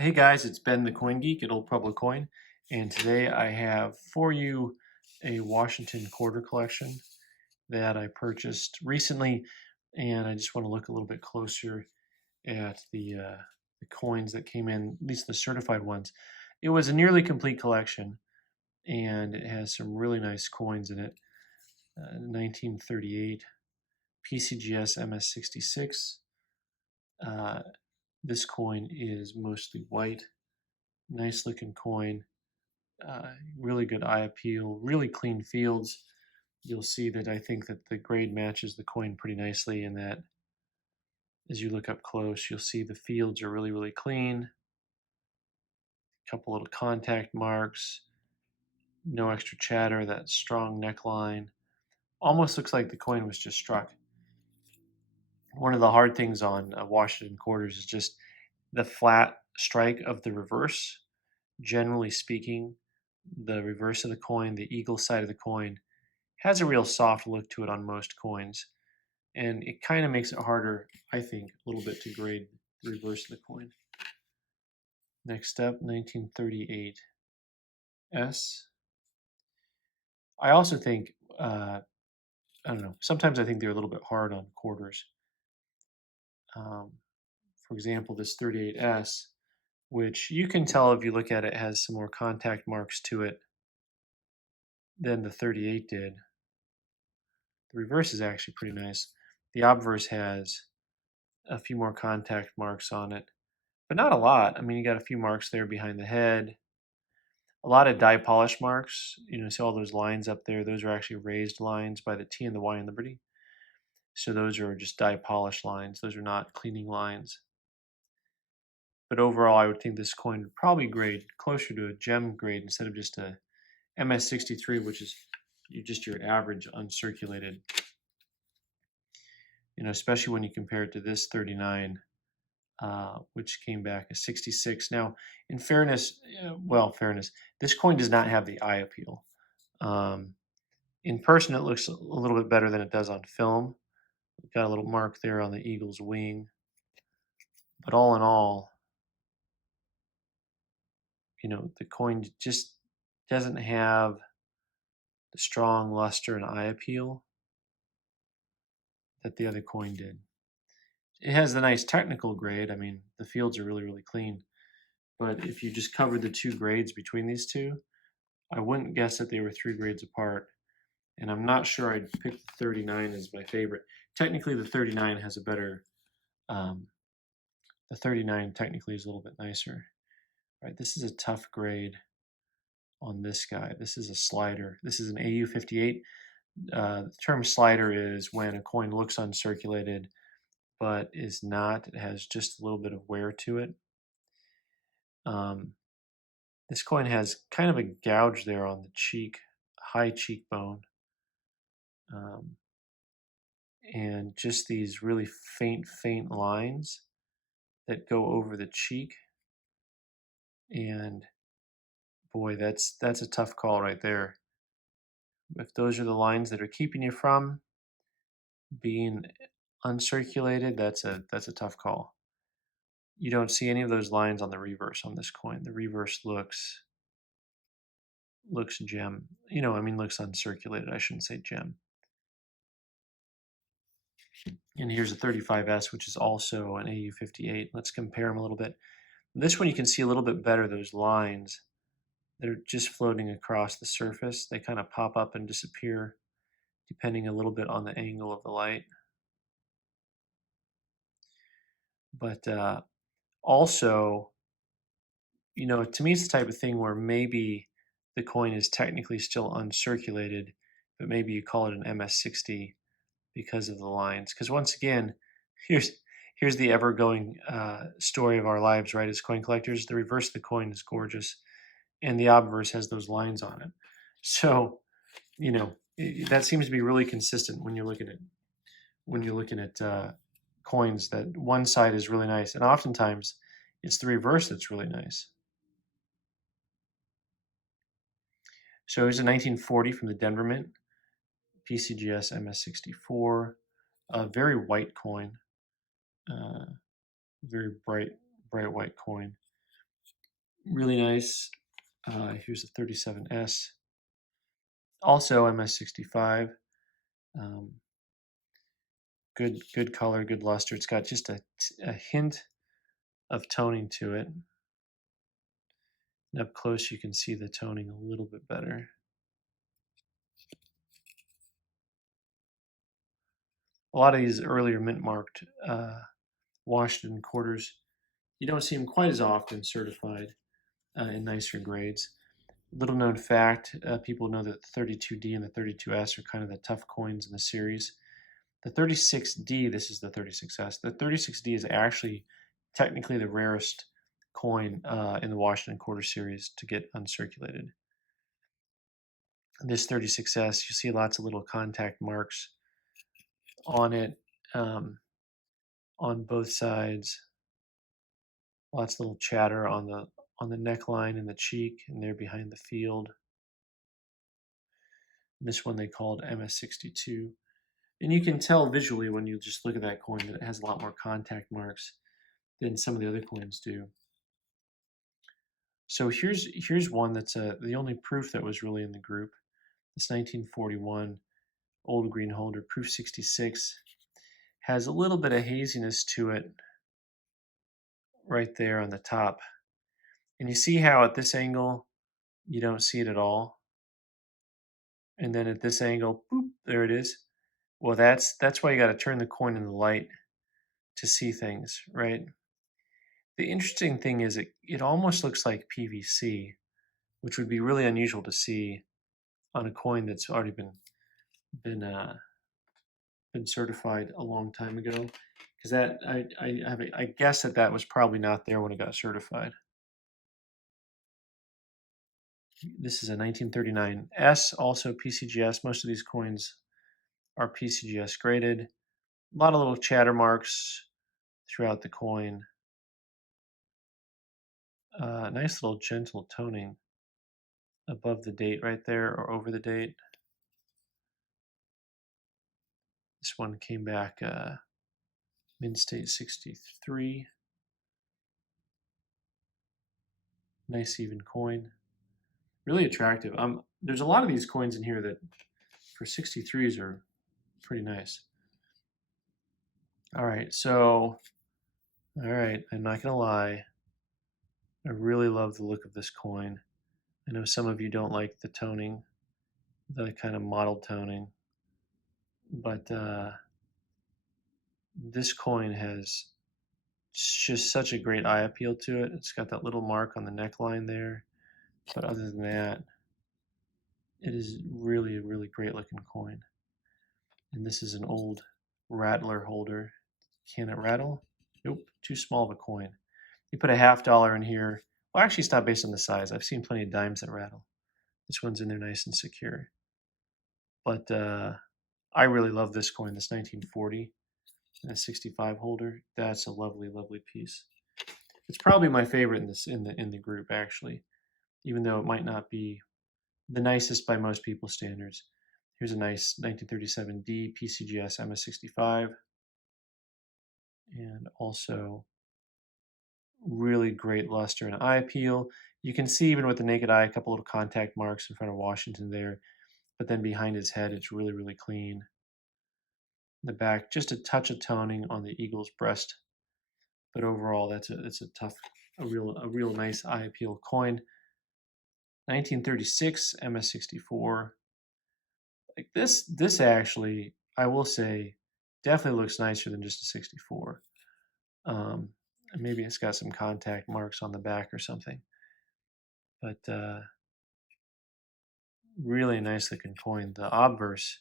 Hey guys, it's Ben the Coin Geek at Old Pueblo Coin, and today I have for you a Washington quarter collection that I purchased recently, and I just want to look a little bit closer at the coins that came in, at least the certified ones. It was a nearly complete collection, and it has some really nice coins in it. 1938 PCGS MS66. Uh, this coin is mostly white, nice looking coin. Really good eye appeal, really clean fields. You'll see that I think that the grade matches the coin pretty nicely in that as you look up close, you'll see the fields are really, really clean. A couple little contact marks, no extra chatter, that strong neckline. Almost looks like the coin was just struck. One of the hard things on Washington quarters is just the flat strike of the reverse. Generally speaking, the reverse of the coin, the eagle side of the coin, has a real soft look to it on most coins, and it kind of makes it harder, I think, a little bit to grade the reverse of the coin. Next up, 1938 S. I also think, I don't know, sometimes I think they're a little bit hard on quarters. For example, this 38S, which you can tell if you look at it, has some more contact marks to it than the 38 did. The reverse is actually pretty nice. The obverse has a few more contact marks on it, but not a lot. I mean, you got a few marks there behind the head, a lot of die polish marks. You know, see all those lines up there? Those are actually raised lines by the T and the Y in Liberty. So those are just die polish lines. Those are not cleaning lines. But overall, I would think this coin would probably grade closer to a gem grade instead of just a MS63, which is just your average uncirculated. You know, especially when you compare it to this 39. Which came back as 66. Now, in fairness, this coin does not have the eye appeal. In person, it looks a little bit better than it does on film. We've got a little mark there on the eagle's wing. But all in all, you know, the coin just doesn't have the strong luster and eye appeal that the other coin did. It has the nice technical grade. I mean, the fields are really, really clean. But if you just covered the two grades between these two, I wouldn't guess that they were 3 grades apart. And I'm not sure I'd pick the 39 as my favorite. Technically, the 39 has a better, the 39 technically is a little bit nicer. All right, this is a tough grade on this guy. This is a slider. This is an AU58. The term slider is when a coin looks uncirculated, but is not. It has just a little bit of wear to it. This coin has kind of a gouge there on the cheek, high cheekbone. And just these really faint lines that go over the cheek. And boy, that's a tough call right there. If those are the lines that are keeping you from being uncirculated, that's a tough call. You don't see any of those lines on the reverse on this coin. The reverse looks gem. You know, I mean, looks uncirculated. I shouldn't say gem. And here's a 35S, which is also an AU58. Let's compare them a little bit. This one you can see a little bit better, those lines. They're just floating across the surface. They kind of pop up and disappear depending a little bit on the angle of the light. But also, you know, to me it's the type of thing where maybe the coin is technically still uncirculated, but maybe you call it an MS60 because of the lines. Because once again, here's the ever-going story of our lives, right, as coin collectors. The reverse of the coin is gorgeous, and the obverse has those lines on it. So, you know, that seems to be really consistent when you're looking at coins, that one side is really nice, and oftentimes it's the reverse that's really nice. So here's a 1940 from the Denver Mint, PCGS MS64, a very white coin, very bright white coin. Really nice. Here's the 37S. Also MS65. Good color, good luster. It's got just a hint of toning to it. And up close, you can see the toning a little bit better. A lot of these earlier mint marked Washington quarters, you don't see them quite as often certified in nicer grades. Little known fact, people know that the 32D and the 32S are kind of the tough coins in the series. The 36D, this is the 36S, the 36D is actually technically the rarest coin in the Washington quarter series to get uncirculated. This 36S, you see lots of little contact marks on it on both sides. Lots of little chatter on the neckline and the cheek, and there behind the field. This one they called MS62. And you can tell visually when you just look at that coin that it has a lot more contact marks than some of the other coins do. So here's one that's the only proof that was really in the group. This 1941 old green holder, proof 66, has a little bit of haziness to it right there on the top. And you see how at this angle you don't see it at all? And then at this angle, boop, there it is. Well, that's why you got to turn the coin in the light to see things, right? The interesting thing is it almost looks like PVC, which would be really unusual to see on a coin that's already been certified a long time ago. Because that I guess that was probably not there when it got certified. This is a 1939S, also PCGS. Most of these coins are PCGS graded. A lot of little chatter marks throughout the coin. Nice little gentle toning above the date right there, or over the date. This one came back mint state 63. Nice even coin. Really attractive. There's a lot of these coins in here that for 63s are pretty nice. All right, I'm not gonna lie. I really love the look of this coin. I know some of you don't like the toning, the kind of mottled toning, but this coin has just such a great eye appeal to it. It's got that little mark on the neckline there, but other than that, it is really a really great looking coin. And this is an old rattler holder. Can it rattle? Nope, too small of a coin. You put a $50 in here. Well, actually, it's not based on the size. I've seen plenty of dimes that rattle. This one's in there nice and secure. But I really love this coin, this 1940 and a 65 holder. That's a lovely, lovely piece. It's probably my favorite in the group, actually, even though it might not be the nicest by most people's standards. Here's a nice 1937D PCGS MS65, and also really great luster and eye appeal. You can see even with the naked eye a couple little contact marks in front of Washington there, but then behind his head it's really, really clean. The back, just a touch of toning on the eagle's breast, but overall it's a real nice eye appeal coin. 1936 MS64. Like this actually, I will say, definitely looks nicer than just a 64. Maybe it's got some contact marks on the back or something. But really nice looking coin. The obverse,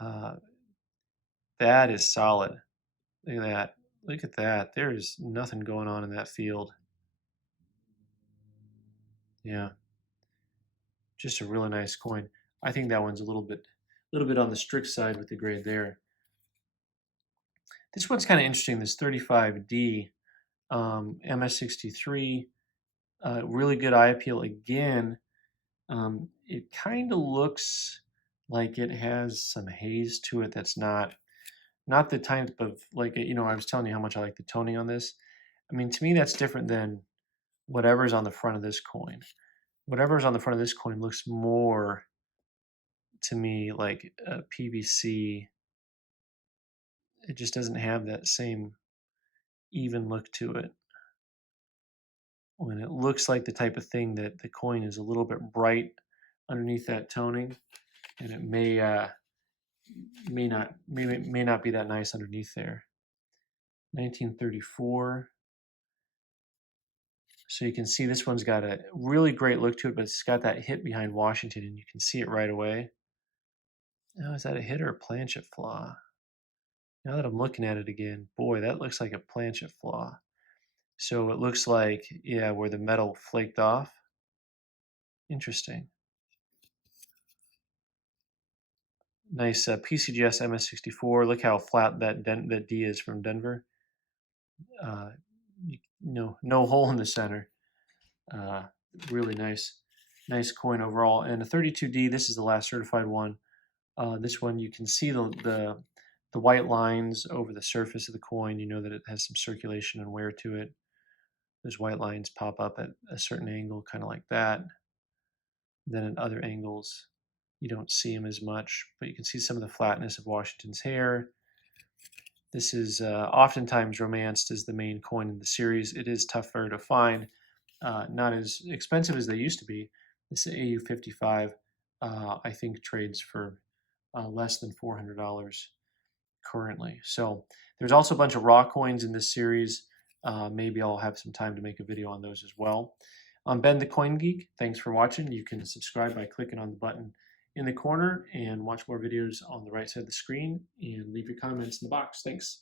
that is solid. Look at that. Look at that. There is nothing going on in that field. Yeah, just a really nice coin. I think that one's a little bit on the strict side with the grade there. This one's kind of interesting. This 35D MS63, really good eye appeal again. It kind of looks like it has some haze to it that's not the type of, like, I was telling you how much I like the toning on this. I mean, to me, that's different than whatever's on the front of this coin. Whatever's on the front of this coin looks more to me like a PVC. It just doesn't have that same even look to it. When it looks like the type of thing that the coin is a little bit bright underneath that toning, and it may not be that nice underneath there. 1934. So you can see this one's got a really great look to it, but it's got that hit behind Washington, and you can see it right away. Now, is that a hit or a planchet flaw? Now that I'm looking at it again, boy, that looks like a planchet flaw. So it looks like, yeah, where the metal flaked off. Interesting. Nice PCGS MS64. Look how flat that D is from Denver. No hole in the center. Really nice coin overall. And a 32D. This is the last certified one. This one you can see the white lines over the surface of the coin. You know that it has some circulation and wear to it. Those white lines pop up at a certain angle, kind of like that. Then at other angles, you don't see them as much, but you can see some of the flatness of Washington's hair. This is oftentimes romanced as the main coin in the series. It is tougher to find, not as expensive as they used to be. This AU55, I think, trades for less than $400 currently. So there's also a bunch of raw coins in this series. Maybe I'll have some time to make a video on those as well. I'm Ben the Coin Geek. Thanks for watching. You can subscribe by clicking on the button in the corner and watch more videos on the right side of the screen, and leave your comments in the box. Thanks.